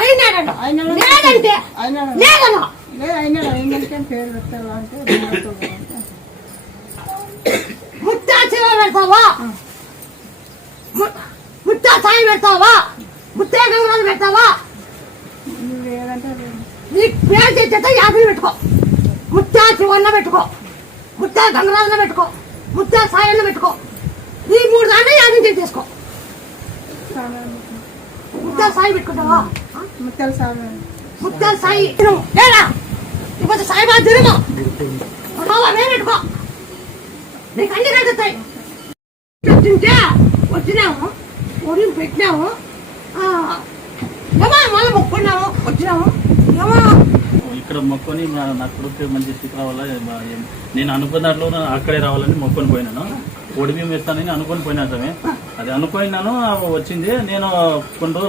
అయినాడంటే అయినాడు లేదంటే లేదను పేరు పెట్టావా అంటే ముట్టా చెవ పెడతావా ముట్టా సాయి పెడతావా ముత్తే గంగరాజు పెడతావా నీకు పేరు చేస్తే యాభై పెట్టుకో ముత్తా శివన్న పెట్టుకో ముత్తా గంగరాజున పెట్టుకో ముత్తా సాయన్న పెట్టుకో ఈ 3 దాంట్లో యాభై చేసుకో ముత్తా సాయి పెట్టుకుంటావా ముత్తా సాయి లేదా ఇప్పుడు సాయిబాబా తిరుమా నేను పెట్టుకో నీకు అన్ని కట్టుతాయి తింటే వచ్చినాము ఒడి పెట్టినాము ఏమో మళ్ళీ మొక్కున్నాము వచ్చినాము ఏమో ఇక్కడ మొక్కొని నా కొడుకు మంచి స్థితి రావాలా నేను అనుకున్నట్లు అక్కడే రావాలని మొక్కొని పోయినాను ఒడి బియ్యం వేస్తానని అనుకొని పోయినా సమే అది అనుకున్నాను వచ్చింది నేను కొన్ని రోజులు